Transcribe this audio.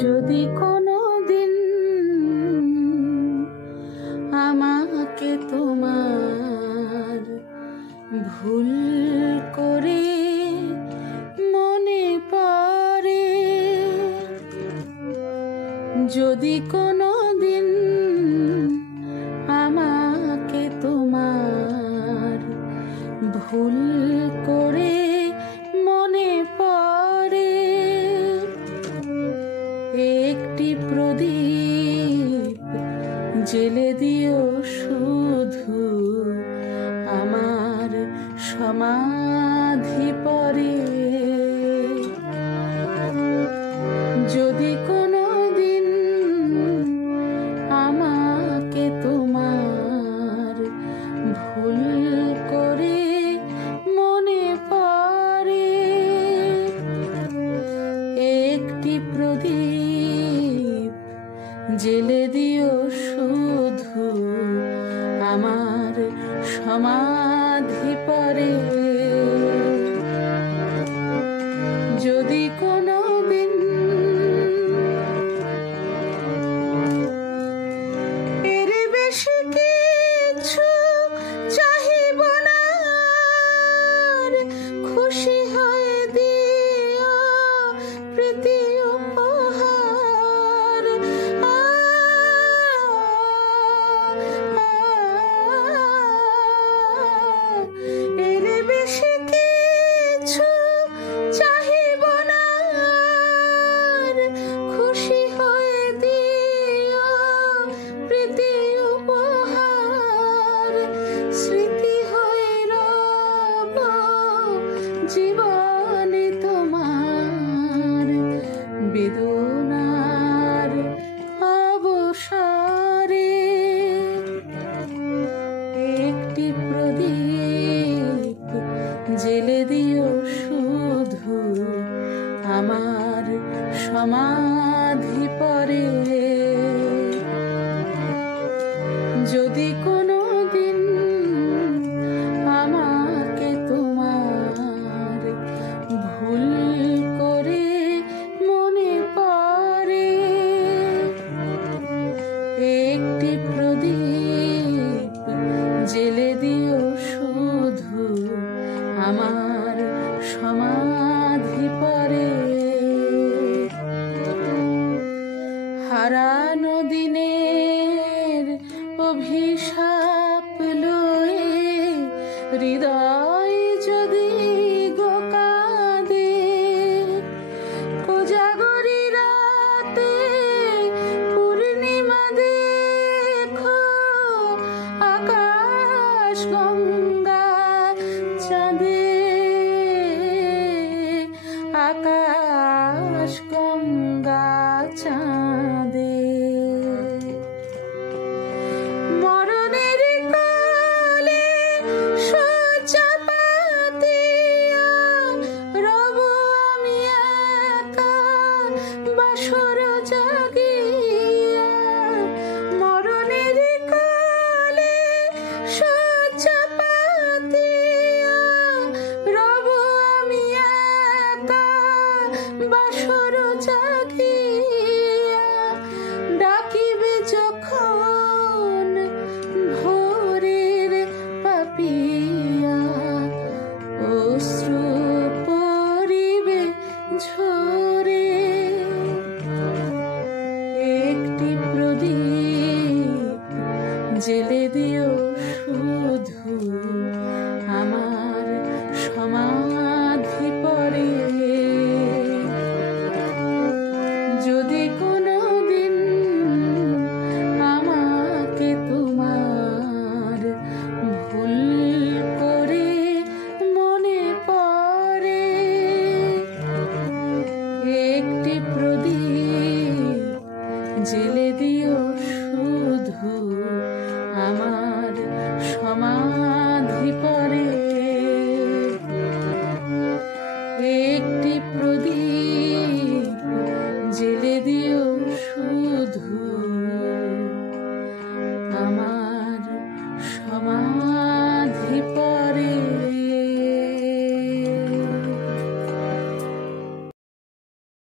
যদি কোনো দিন আমাকে তোমার ভুল করে মনে পড়ে, যদি কোনো দিন আমাকে তোমার ভুল করে মনে পড়ে, একটি প্রদীপ জ্বেলে দিও শুধু আমার সমাধি পরে। যদি কোনো দিন আমাকে তোমার ভুল করে মনে পড়ে, একটি প্রদীপ জ্বেলে দিও শুধু আমার সমাধি পরে। যদি কোনো দিন এর বেশি কিছু চাহিব না, খুশি হয়ে দিও প্রীতি উপহার। এর বেশি কিছু চাহিব না, খুশি হয়ে দিও প্রীতি উপহার। স্মৃতি হয়ে রব জীবনে তোমার বেদনার অবসরে, একটি প্রদীপ জ্বেলে দিও শুধু আমার সমাধি